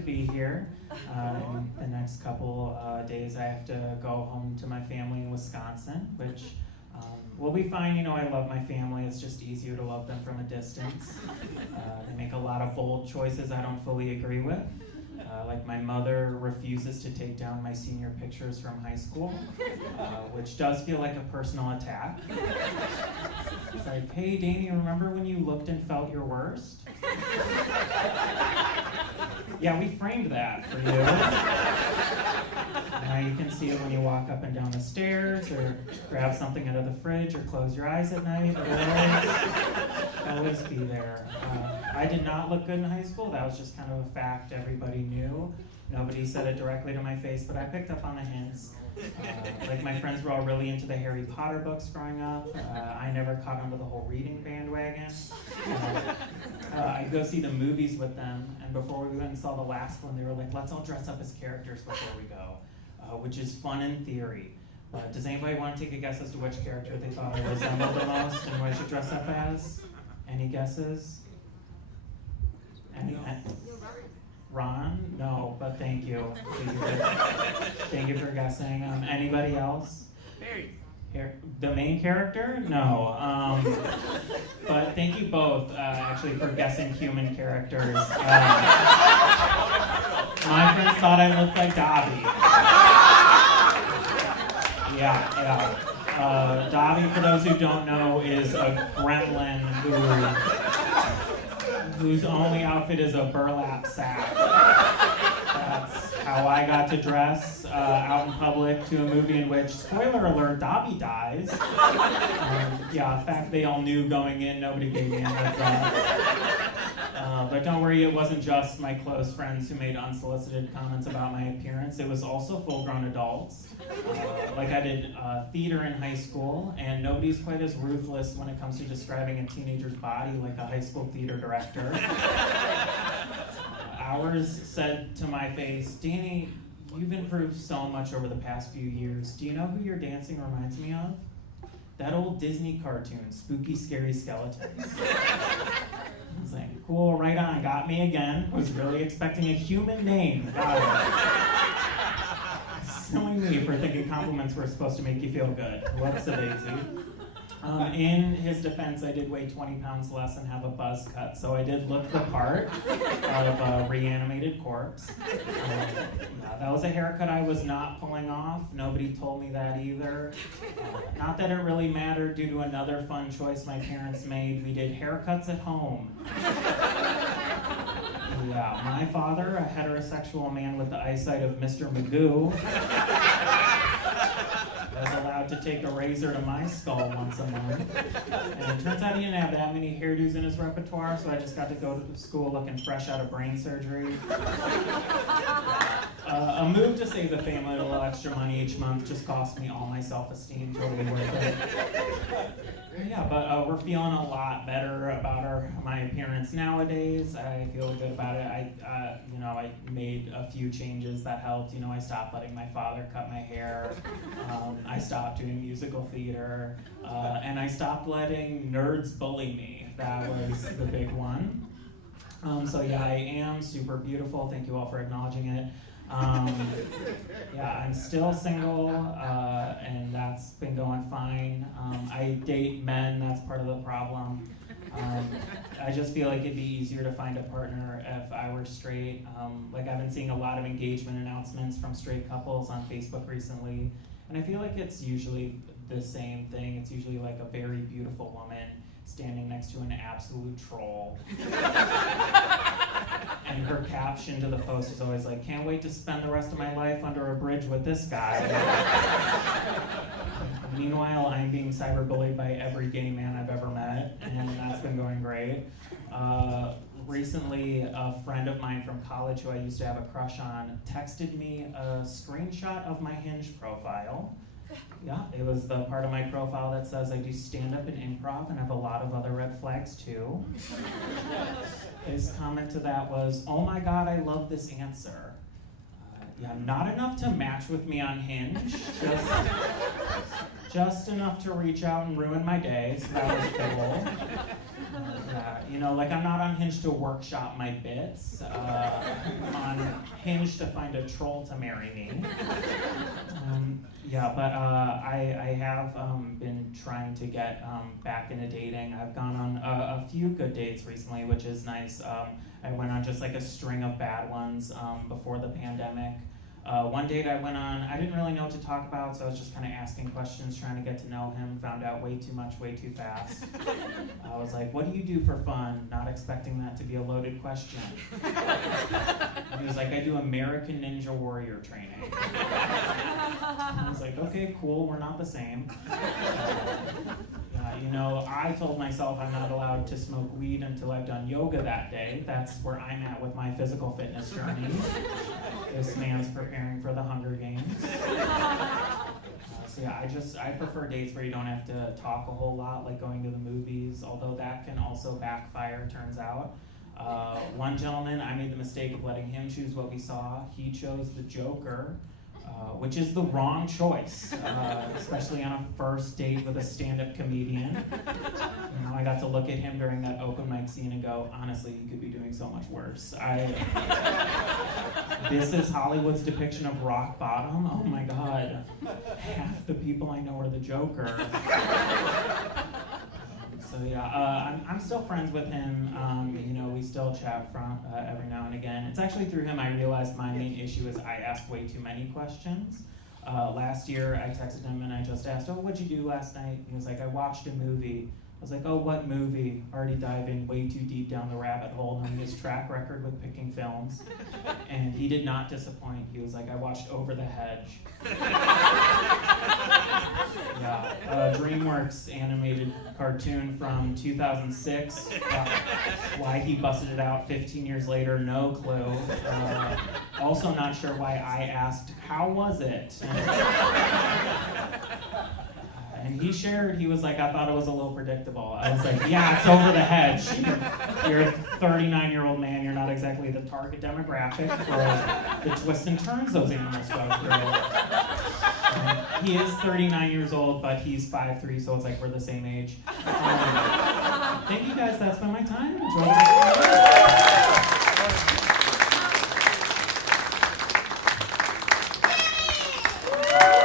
be here. In the next couple days, I have to go home to my family in Wisconsin, which will be fine. You know, I love my family. It's just easier to love them from a distance. They make a lot of bold choices I don't fully agree with. Like my mother refuses to take down my senior pictures from high school, which does feel like a personal attack. It's like, hey, Danny, remember when you looked and felt your worst? Yeah, we framed that for you. Now you can see it when you walk up and down the stairs, or grab something out of the fridge, or close your eyes at night. It'll always be there. I did not look good in high school. That was just kind of a fact everybody knew. Nobody said it directly to my face, but I picked up on the hints. Like my friends were all really into the Harry Potter books growing up. I never caught onto the whole reading bandwagon. I'd go see the movies with them, and before we went and saw the last one, they were like, let's all dress up as characters before we go, which is fun in theory. Does anybody want to take a guess as to which character they thought I resembled the most and what I should dress up as? Any guesses? Any? Ron? No, but thank you. Thank you for guessing. Anybody else? Harry. The main character? No. But thank you both, actually, for guessing human characters. My friends thought I looked like Dobby. Yeah. Dobby, for those who don't know, is a gremlin whose only outfit is a burlap sack. That's how I got to dress out in public to a movie in which, spoiler alert, Dobby dies. Yeah, in fact, they all knew going in, nobody gave me a heads up. But don't worry, it wasn't just my close friends who made unsolicited comments about my appearance. It was also full-grown adults. Like I did theater in high school, and nobody's quite as ruthless when it comes to describing a teenager's body like a high school theater director. Ours said to my face, Danny, you've improved so much over the past few years. Do you know who your dancing reminds me of? That old Disney cartoon, Spooky Scary Skeletons. I was like, cool, right on, got me again. Was really expecting a human name. Got it. Silly me for thinking compliments were supposed to make you feel good. Whoops-a-daisy. In his defense, I did weigh 20 pounds less and have a buzz cut, so I did look the part of a reanimated corpse. That was a haircut I was not pulling off. Nobody told me that either. Not that it really mattered due to another fun choice my parents made. We did haircuts at home. Yeah, my father, a heterosexual man with the eyesight of Mr. Magoo, was allowed to take a razor to my skull once a month. And it turns out he didn't have that many hairdos in his repertoire, so I just got to go to school looking fresh out of brain surgery. A move to save the family a little extra money each month just cost me all my self-esteem, totally worth it. Yeah, but we're feeling a lot better about my appearance nowadays. I feel good about it. I made a few changes that helped. I stopped letting my father cut my hair. I stopped doing musical theater. And I stopped letting nerds bully me. That was the big one. So yeah, I am super beautiful. Thank you all for acknowledging it. Yeah, I'm still single, and that's been going fine. I date men, that's part of the problem. I just feel like it'd be easier to find a partner if I were straight. Like I've been seeing a lot of engagement announcements from straight couples on Facebook recently, and I feel like it's usually the same thing. It's usually like a very beautiful woman standing next to an absolute troll. And her caption to the post is always like, can't wait to spend the rest of my life under a bridge with this guy. Meanwhile, I'm being cyberbullied by every gay man I've ever met, and that's been going great. Recently, a friend of mine from college who I used to have a crush on texted me a screenshot of my Hinge profile. Yeah, it was the part of my profile that says I do stand-up and improv and have a lot of other red flags too. His comment to that was, oh my god, I love this answer. Yeah, not enough to match with me on Hinge, just enough to reach out and ruin my day, so that was cool. Like I'm not on Hinge to workshop my bits. I'm on Hinge to find a troll to marry me. I have been trying to get back into dating. I've gone on a few good dates recently, which is nice. I went on just like a string of bad ones before the pandemic. One date I went on, I didn't really know what to talk about, so I was just kind of asking questions, trying to get to know him, found out way too much, way too fast. I was like, what do you do for fun? Not expecting that to be a loaded question. And he was like, I do American Ninja Warrior training. I was like, okay, cool, we're not the same. I told myself I'm not allowed to smoke weed until I've done yoga that day. That's where I'm at with my physical fitness journey. This man's preparing for the Hunger Games. I prefer dates where you don't have to talk a whole lot, like going to the movies, although that can also backfire, turns out. One gentleman, I made the mistake of letting him choose what we saw. He chose the Joker, which is the wrong choice, especially on a first date with a stand-up comedian. I got to look at him during that open mic scene and go, honestly, you could be doing so much worse. This is Hollywood's depiction of rock bottom. Oh my God. Half the people I know are the Joker. I'm still friends with him. We still chat from every now and again. It's actually through him I realized my main issue is I ask way too many questions. Last year I texted him and I just asked, oh, what'd you do last night? He was like, I watched a movie. I was like, oh, what movie? Already diving way too deep down the rabbit hole, knowing his track record with picking films. And he did not disappoint. He was like, I watched Over the Hedge. DreamWorks animated cartoon from 2006. Why he busted it out 15 years later, no clue. Also not sure why I asked, how was it? And he shared, he was like, I thought it was a little predictable. I was like, yeah, it's Over the Hedge. You're a 39-year-old man, you're not exactly the target demographic for the twists and turns those animals go through. He is 39 years old, but he's 5'3", so it's like we're the same age. Thank you guys, that's been my time. Enjoy the